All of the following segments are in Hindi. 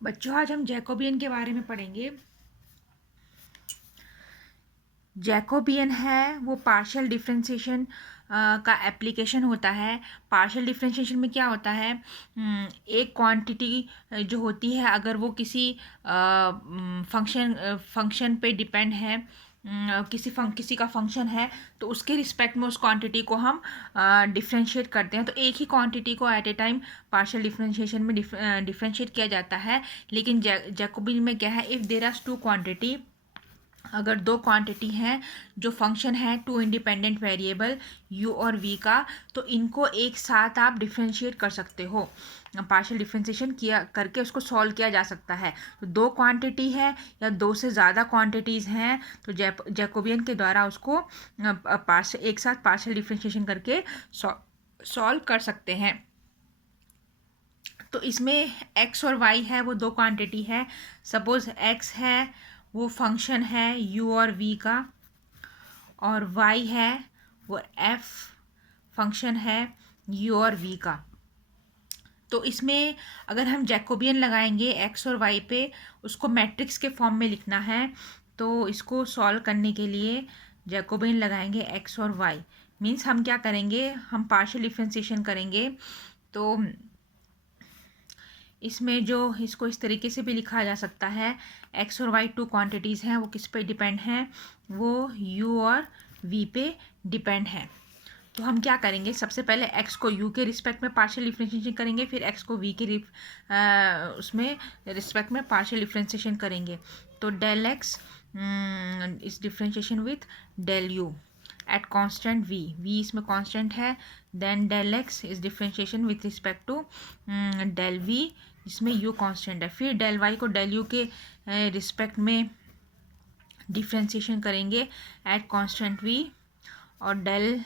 बच्चों, आज हम जैकोबियन के बारे में पढ़ेंगे। जैकोबियन है वो पार्शियल डिफरेंशिएशन का एप्लीकेशन होता है। पार्शियल डिफरेंशिएशन में क्या होता है, एक क्वांटिटी जो होती है अगर वो किसी फंक्शन पे डिपेंड है, किसी का फंक्शन है, तो उसके रिस्पेक्ट में उस क्वांटिटी को हम डिफरेंशिएट करते हैं। तो एक ही क्वांटिटी को at a time partial differentiation में डिफरेंशिएट किया जाता है। लेकिन जैकोबियन में क्या है, if there are two quantity, अगर दो क्वांटिटी हैं जो फंक्शन है टू इंडिपेंडेंट वेरिएबल u और v का, तो इनको एक साथ आप डिफरेंशिएट कर सकते हो। पार्शियल डिफरेंशिएशन किया करके उसको सॉल्व किया जा सकता है। तो दो क्वांटिटी है या दो से ज़्यादा क्वांटिटीज़ हैं तो जैकोबियन के द्वारा उसको एक साथ पार्शियल डिफरेंशिएशन करके सॉल्व कर सकते हैं। तो इसमें x और y है वो दो क्वांटिटी है। सपोज x है वो फंक्शन है u और v का, और y है वो f फंक्शन है u और v का। तो इसमें अगर हम जैकोबियन लगाएंगे x और y पे, उसको मैट्रिक्स के फॉर्म में लिखना है। तो इसको सॉल्व करने के लिए जैकोबियन लगाएंगे x और y। मीन्स हम क्या करेंगे, हम पार्शियल डिफरेंशिएशन करेंगे। तो इसमें जो इसको इस तरीके से भी लिखा जा सकता है, x और y टू क्वांटिटीज़ हैं, वो किस पे डिपेंड हैं, वो u और v पे डिपेंड है। तो हम क्या करेंगे, सबसे पहले x को u के रिस्पेक्ट में पार्शियल डिफरेंशिएशन करेंगे, फिर x को v के उसमें रिस्पेक्ट में पार्शियल डिफरेंशिएशन करेंगे। तो del x is differentiation with del u at constant v इसमें कांस्टेंट है। Then del x is differentiation with respect to del v जिसमें u कांस्टेंट है। फिर डेल y को डेल u के रिस्पेक्ट में डिफरेंशिएशन करेंगे एट कांस्टेंट v, और डेल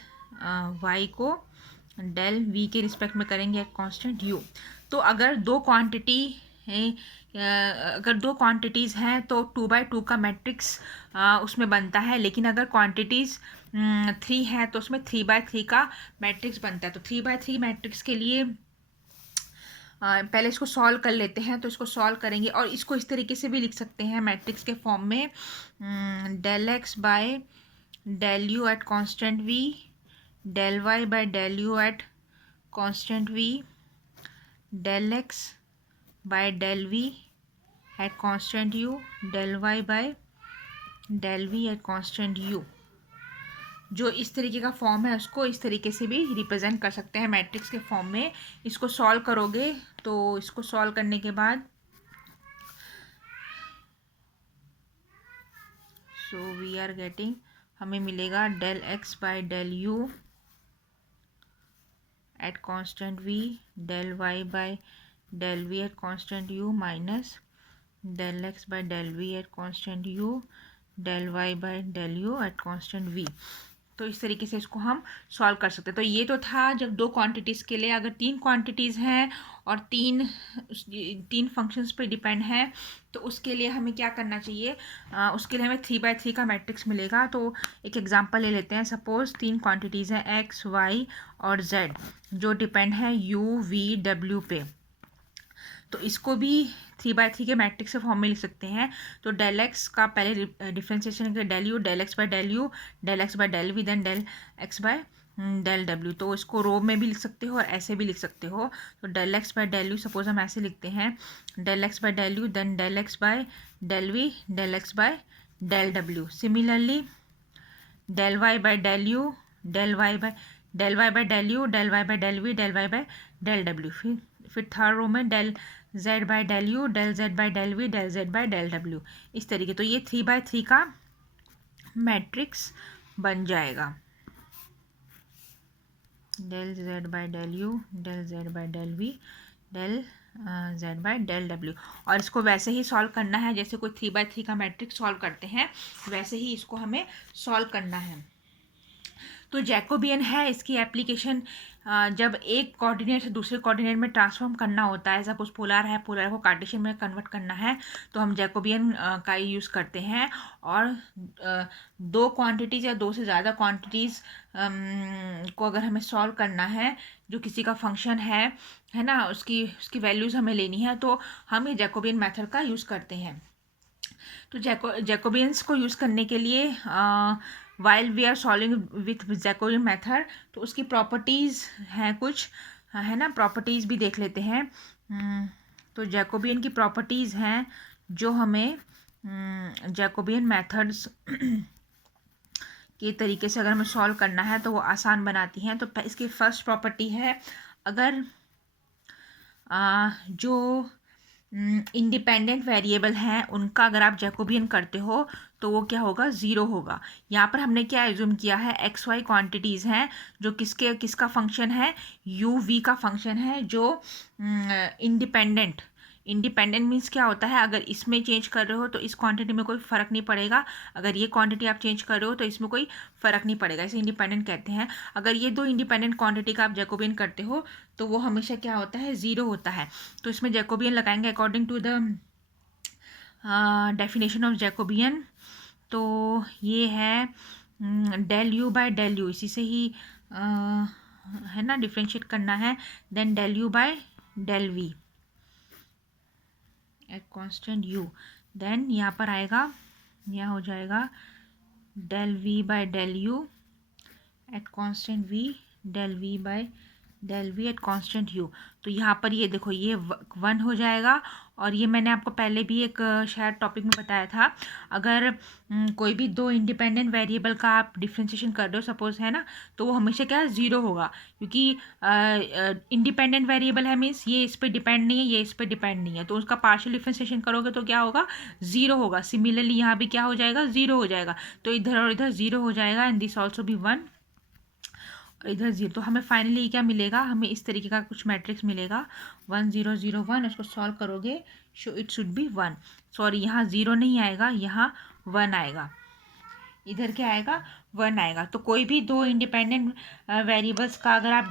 y को डेल v के रिस्पेक्ट में करेंगे एट कांस्टेंट u। तो अगर दो क्वांटिटी अगर दो क्वांटिटीज़ हैं तो 2/2 का मैट्रिक्स उसमें बनता है। लेकिन अगर क्वांटिटीज़ 3 है तो उसमें 3/3 का मैट्रिक्स बनता है। तो 3/3 मैट्रिक्स के लिए पहले इसको सॉल्व कर लेते हैं। तो इसको सॉल्व करेंगे और इसको इस तरीके से भी लिख सकते हैं मैट्रिक्स के फॉर्म में, del x by del u at constant v, del y by del u at constant v, del x by del v at constant u, del y by del v at constant u। जो इस तरीके का फॉर्म है उसको इस तरीके से भी रिप्रेजेंट कर सकते हैं मैट्रिक्स के फॉर्म में। इसको सॉल्व करोगे तो इसको सॉल्व करने के बाद वी आर गेटिंग, हमें मिलेगा del x by del u at constant v, del y by del v at constant u, minus del x by del v at constant u, del y by del u at constant v। तो इस तरीके से इसको हम सॉल्व कर सकते हैं। तो ये तो था जब दो क्वांटिटीज़ के लिए। अगर तीन क्वांटिटीज़ हैं और तीन फंक्शंस पे डिपेंड है तो उसके लिए हमें क्या करना चाहिए, उसके लिए हमें 3/3 का मैट्रिक्स मिलेगा। तो एक एग्जांपल ले लेते हैं। सपोज़ तीन क्वांटिटीज़ हैं x, y और z जो डिपेंड है u, v, w पे। तो इसको भी 3/3 के मैट्रिक्स के फॉर्म में लिख सकते हैं। तो डेल एक्स का पहले डिफरेंशिएशन है del u, del x by del u, del x by del v, then del x by del डब्ल्यू। तो इसको रो में भी लिख सकते हो और ऐसे भी लिख सकते हो। तो del x by del you suppose हम ऐसे लिखते हैं, del x by del you, then del x by del v, del x by del W. Similarly del Y by del u, del Y by del u, del Y by del v, del Y by del W. फिर थर्ड रो में del z by del u, del z by del v, del z by del W. इस तरीके। तो ये 3/3 का मैट्रिक्स बन जाएगा। Del z by del u, del z by del v, del z by del डब्ल्यू। और इसको वैसे ही सॉल्व करना है जैसे कोई 3/3 का मैट्रिक्स सॉल्व करते हैं, वैसे ही इसको हमें सॉल्व करना है। तो जैकोबियन है, इसकी एप्लीकेशन जब एक कोऑर्डिनेट से दूसरे कोऑर्डिनेट में ट्रांसफॉर्म करना होता है, सपोज पोलर है, पोलर को कार्टेशियन में कन्वर्ट करना है, तो हम जैकोबियन का यूज़ करते हैं। और दो क्वांटिटीज़ या दो से ज़्यादा क्वांटिटीज़ को अगर हमें सॉल्व करना है, जो किसी का फंक्शन है ना, उसकी उसकी वैल्यूज़ हमें लेनी है, तो हम ये जैकोबियन मेथड का यूज़ करते हैं। तो जैकोबियंस को यूज़ करने के लिए while we are solving with Jacobian method, तो उसकी प्रॉपर्टीज़ हैं कुछ, है ना, प्रॉपर्टीज़ भी देख लेते हैं। तो जैकोबियन की प्रॉपर्टीज़ हैं जो हमें जैकोबियन मेथड्स के तरीके से अगर हमें सॉल्व करना है तो वो आसान बनाती हैं। तो इसकी फर्स्ट प्रॉपर्टी है, अगर जो इंडिपेंडेंट वेरिएबल हैं उनका अगर आप जैकोबियन करते हो तो वो क्या होगा, ज़ीरो होगा। यहाँ पर हमने क्या एज्यूम किया है, एक्स वाई क्वांटिटीज़ हैं जो किसका फंक्शन है, यू वी का फंक्शन है, जो इंडिपेंडेंट मीन्स क्या होता है, अगर इसमें चेंज कर रहे हो तो इस क्वांटिटी में कोई फ़र्क नहीं पड़ेगा, अगर ये क्वांटिटी आप चेंज कर रहे हो तो इसमें कोई फ़र्क नहीं पड़ेगा, इसे इंडिपेंडेंट कहते हैं। अगर ये दो इंडिपेंडेंट क्वांटिटी का आप जैकोबियन करते हो तो वो हमेशा क्या होता है, ज़ीरो होता है। तो इसमें जैकोबियन लगाएंगे according to the definition of Jacobian. तो ये है del u by del u, इसी से ही है ना डिफ्रेंशिएट करना है। Then del u by del v at constant u, then यहाँ पर आएगा, यहाँ हो जाएगा del v by del u at constant v, del v by del v at constant u. तो यहाँ पर ये देखो, ये 1 हो जाएगा। और ये मैंने आपको पहले भी एक शायद टॉपिक में बताया था, अगर कोई भी दो इंडिपेंडेंट वेरिएबल का आप डिफ्रेंशिएशन कर रहे हो सपोज, है ना, तो वो हमेशा क्या, ज़ीरो होगा, क्योंकि इंडिपेंडेंट वेरिएबल है, मीन्स ये इस पर डिपेंड नहीं है, ये इस पर डिपेंड नहीं है, तो उसका पार्शियल डिफ्रेंशिएशन करोगे तो क्या होगा, ज़ीरो होगा। सिमिलरली यहाँ भी क्या हो जाएगा, ज़ीरो हो जाएगा। तो इधर और इधर ज़ीरो हो जाएगा, एंड दिस ऑल्सो भी 1, इधर 0। तो हमें फाइनली क्या मिलेगा, हमें इस तरीके का कुछ मैट्रिक्स मिलेगा 1 0 0 1। उसको सॉल्व करोगे सो इट शुड बी 1, सॉरी यहाँ 0 नहीं आएगा, यहाँ 1 आएगा, इधर क्या आएगा, 1 आएगा। तो कोई भी दो इंडिपेंडेंट वेरिएबल्स का अगर आप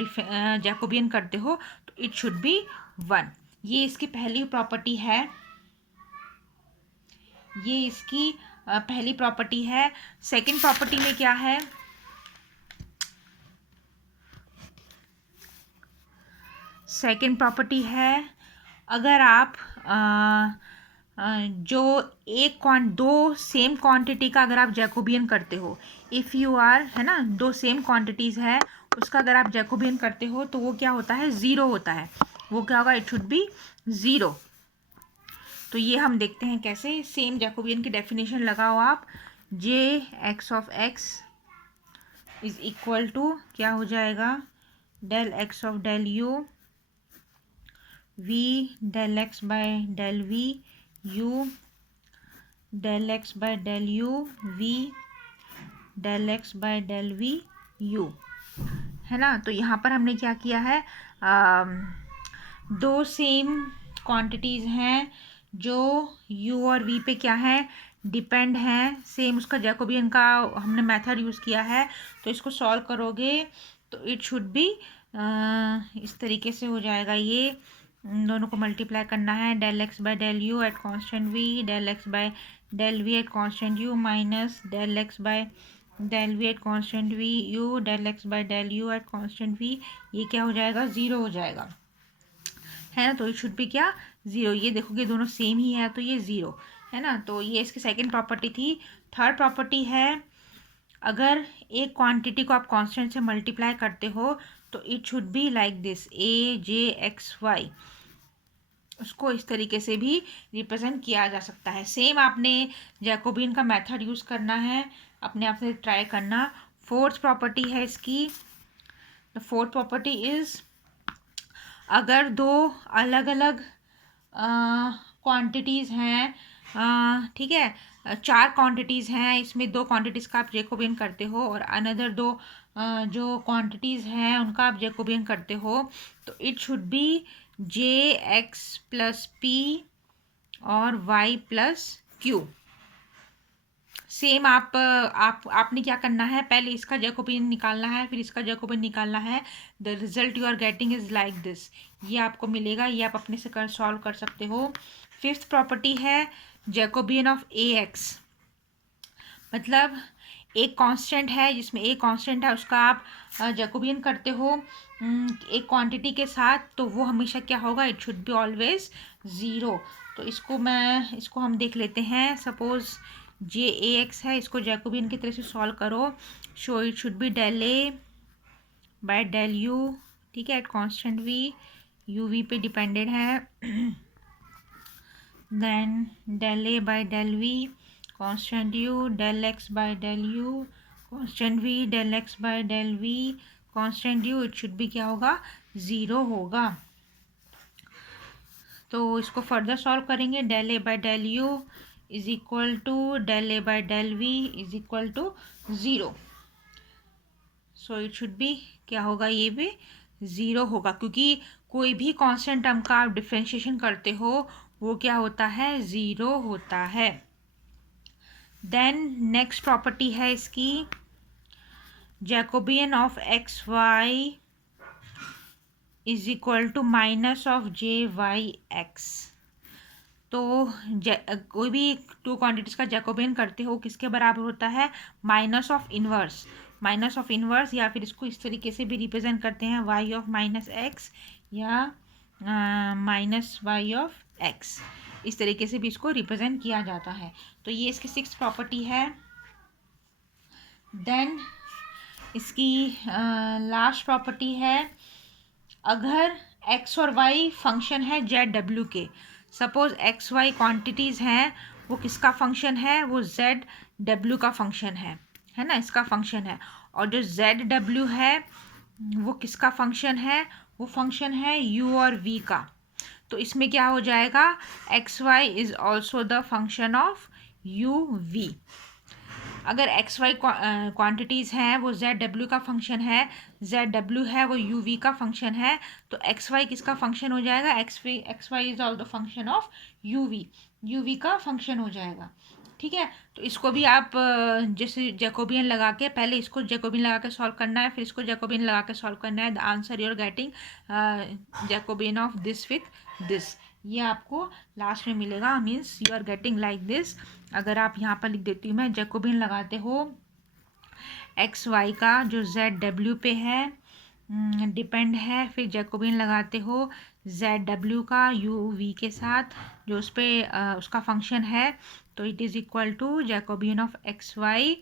जैकोबियन करते हो तो इट शुड बी 1। ये इसकी पहली प्रॉपर्टी है, ये इसकी पहली प्रॉपर्टी है। सेकंड प्रॉपर्टी में क्या है, सेकंड प्रॉपर्टी है, अगर आप जो दो सेम क्वांटिटी का अगर आप जैकोबियन करते हो, इफ़ यू आर, है ना, दो सेम क्वांटिटीज़ है, उसका अगर आप जैकोबियन करते हो तो वो क्या होता है, ज़ीरो होता है। वो क्या होगा, इट शुड बी 0। तो ये हम देखते हैं कैसे। सेम जैकोबियन की डेफिनेशन लगाओ आप, J X of X is equal to क्या हो जाएगा, del X of del U V del x by del V you del x by del U V del x by del V U, है ना। तो यहाँ पर हमने क्या किया है, दो सेम क्वांटिटीज़ हैं जो u और v पे क्या है, डिपेंड हैं, सेम उसका जैकोबियन का हमने मेथड यूज़ किया है। तो इसको सॉल्व करोगे तो इट शुड बी इस तरीके से हो जाएगा, ये दोनों को मल्टीप्लाई करना है, del x by del u at constant v, del x by del v at constant u, minus del x by del v at constant v you, del x by del u at constant v. ये क्या हो जाएगा, 0 हो जाएगा, है ना। तो इट शुड बी क्या, 0। ये देखोगे दोनों सेम ही है तो ये 0 है ना। तो ये इसकी सेकंड प्रॉपर्टी थी। थर्ड प्रॉपर्टी है, अगर एक क्वांटिटी को आप कांस्टेंट से मल्टीप्लाई करते हो तो it should be like this, a J x y. उसको इस तरीके से भी रिप्रेजेंट किया जा सकता है। सेम आपने जैकोबियन का मेथड यूज़ करना है, अपने आप से ट्राई करना। फोर्थ प्रॉपर्टी है इसकी, द फोर्थ प्रॉपर्टी इज़, अगर दो अलग अलग क्वांटिटीज़ हैं, ठीक है, 4 क्वांटिटीज़ हैं, इसमें 2 क्वांटिटीज़ का आप जैकोबियन करते हो और अनदर 2 जो क्वांटिटीज़ हैं उनका आप जैकोबियन करते हो, तो it should be J x plus p और वाई प्लस क्यू, सेम आपने क्या करना है, पहले इसका जैकोबियन निकालना है, फिर इसका जैकोबियन निकालना है। The result you are getting is like this, ये आपको मिलेगा, ये आप अपने से सॉल्व कर सकते हो। फिफ्थ प्रॉपर्टी है जैकोबियन ऑफ ए एक्स, मतलब एक कांस्टेंट है, जिसमें एक कांस्टेंट है उसका आप जैकोबियन करते हो एक क्वांटिटी के साथ, तो वो हमेशा क्या होगा, it should be always zero. तो इसको हम देख लेते हैं। सपोज जे ए एक्स है, इसको जैकोबियन की तरह से सॉल्व करो। So it should be del a by del u, ठीक है, at constant v, u v पे डिपेंडेड है। Then del a by del v, constant u, del x by del u, constant v, del x by del v, constant u, it should भी क्या होगा, ज़ीरो होगा। तो इसको फर्दर सॉल्व करेंगे। del a by del u is equal to del a by del v is equal to zero. So it should be क्या होगा, ये भी ज़ीरो होगा, क्योंकि कोई भी कांस्टेंट टर्म का आप डिफ्रेंशिएशन करते हो वो क्या होता है, ज़ीरो होता है। देन नेक्स्ट प्रॉपर्टी है इसकी, Jacobian of x y is equal to minus of J y x. तो कोई भी टू क्वांटिटीज़ का जैकोबियन करते हो किसके बराबर होता है, minus of inverse, minus of inverse, या फिर इसको इस तरीके से भी रिप्रेजेंट करते हैं, वाई ऑफ माइनस एक्स या माइनस वाई ऑफ एक्स, इस तरीके से भी इसको रिप्रेजेंट किया जाता है। तो ये इसकी सिक्स्थ प्रॉपर्टी है। देन इसकी लास्ट प्रॉपर्टी है, अगर x और y फंक्शन है जेड डब्ल्यू के, सपोज एक्स वाई क्वांटिटीज़ हैं, वो किसका फंक्शन है, वो जेड डब्ल्यू का फंक्शन है ना, इसका फंक्शन है। और जो जेड डब्ल्यू है वो किसका फंक्शन है, वो फंक्शन है u और v का। तो इसमें क्या हो जाएगा, x y is also the function of u v। अगर एक्स वाई क्वांटिटीज़ हैं वो जेड डब्ल्यू का फंक्शन है, जेड डब्ल्यू है वो यू वी का फंक्शन है, तो एक्स वाई किसका फंक्शन हो जाएगा, x y is all the function of you v का फंक्शन हो जाएगा। ठीक है, तो इसको भी आप जैसे जैकोबियन लगा के, पहले इसको जैकोबियन लगा के सॉल्व करना है, फिर इसको जैकोबियन लगा के सॉल्व करना है। The answer you are getting Jacobian of this with this, ये आपको लास्ट में मिलेगा, means you are getting like this. अगर आप यहाँ पर लिख देती हूँ मैं, जैकोबियन लगाते हो एक्स वाई का जो जेड डब्ल्यू पे है डिपेंड है, फिर जैकोबियन लगाते हो जेड डब्ल्यू का यू वी के साथ जो उस पर उसका फंक्शन है, तो it is equal to Jacobian of x y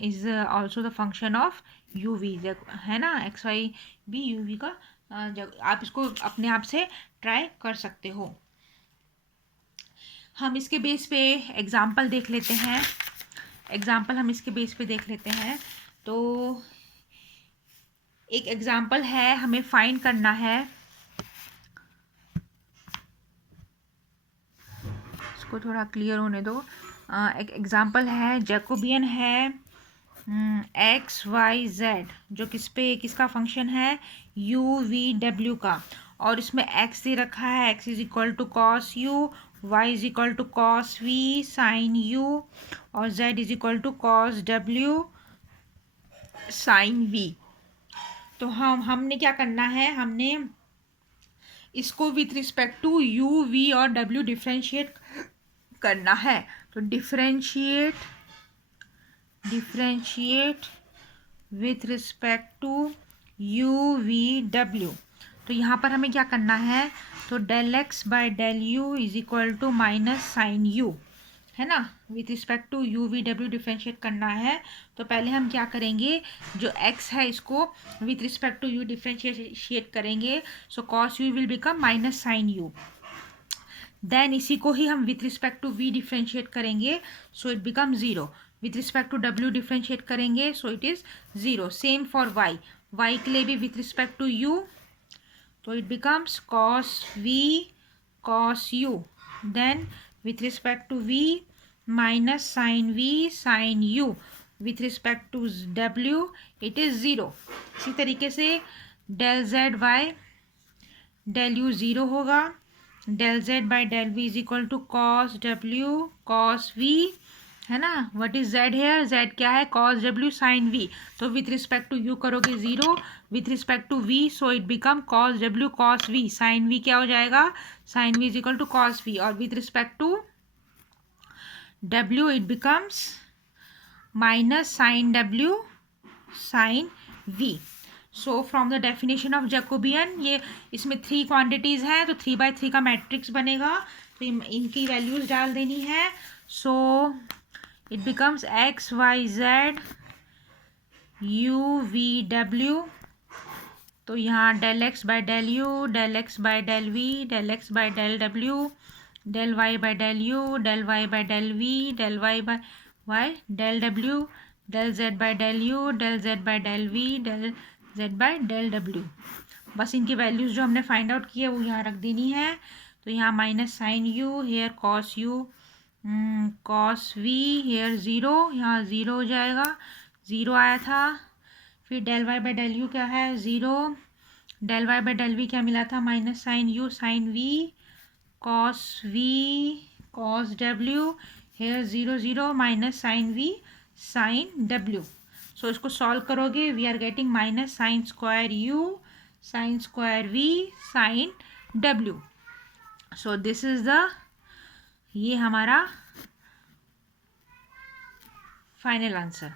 is also the function of you v, है ना, एक्स वाई भी यू वी का। आप इसको अपने आप से ट्राई कर सकते हो। हम इसके बेस पे एग्ज़ाम्पल देख लेते हैं, एग्ज़ाम्पल हम इसके बेस पे देख लेते हैं। तो एक एग्ज़ाम्पल है, हमें फाइंड करना है, इसको थोड़ा क्लियर होने दो। एक एग्ज़ाम्पल है, जैकोबियन है एक्स वाई जेड, जो किसका फंक्शन है, यू वी डब्ल्यू का, और इसमें एक्स दे रखा है, X is equal to cos U, Y is equal to cos V sine U, और Z is equal to cos W sine V. तो हमने क्या करना है, हमने इसको with respect to you V और डब्ल्यू डिफ्रेंशिएट करना है। तो differentiate with respect to you we W. तो यहाँ पर हमें क्या करना है, तो del x by del U is equal to minus sine you, है ना, with respect to you we डब्ल्यू डिफ्रेंशिएट करना है। तो पहले हम क्या करेंगे, जो x है इसको with respect to U differentiate करेंगे, so cos U will become minus sine U. Then इसी को ही हम with respect to v differentiate करेंगे, so it become zero. With respect to w differentiate करेंगे, so it is zero. Same for y के लिए भी विथ रिस्पेक्ट टू u, तो it becomes cos v cos u। Then with respect to v minus sine v sine u, with respect to w it is zero. इसी तरीके से del z by del u zero होगा, del z by del v is equal to cos w cos v, है ना। What is Z here, Z क्या है, कॉस डब्ल्यू साइन वी। तो विथ रिस्पेक्ट टू यू करोगे 0, with respect to V so it become cos W cos V, sine V क्या हो जाएगा, sine V is equal to cos we, और with respect to W it becomes minus sign W sine we. So from the definition of Jacobian, ये इसमें 3 क्वांटिटीज हैं तो 3/3 का मैट्रिक्स बनेगा, तो इनकी वैल्यूज डाल देनी है। So it becomes x Y Z you we W, तो यहाँ del x by del u, del x by del v, del x by del W, del Y by del u, del Y by del v, del Y bye Y del W, del z by del u, del z by del v, del z by del W. बस इनकी वैल्यूज़ जो हमने फाइंड आउट की है वो यहाँ रख देनी है। तो यहाँ minus sine U, here cos U cos V, here zero, यहाँ ज़ीरो हो जाएगा, ज़ीरो आया था। फिर del Y by del U क्या है, zero, del Y by del V क्या मिला था, minus sine U sine V cos W, here zero zero, minus sine V sine W. So इसको सॉल्व करोगे, we are getting minus sine square U sine square V sine W. So this is the, ये हमारा final answer.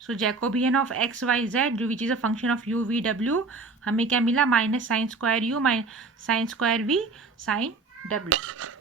So Jacobian of x Y Z जो which is a function of you we W, हमें क्या मिला, minus sine square U sine square V sine W.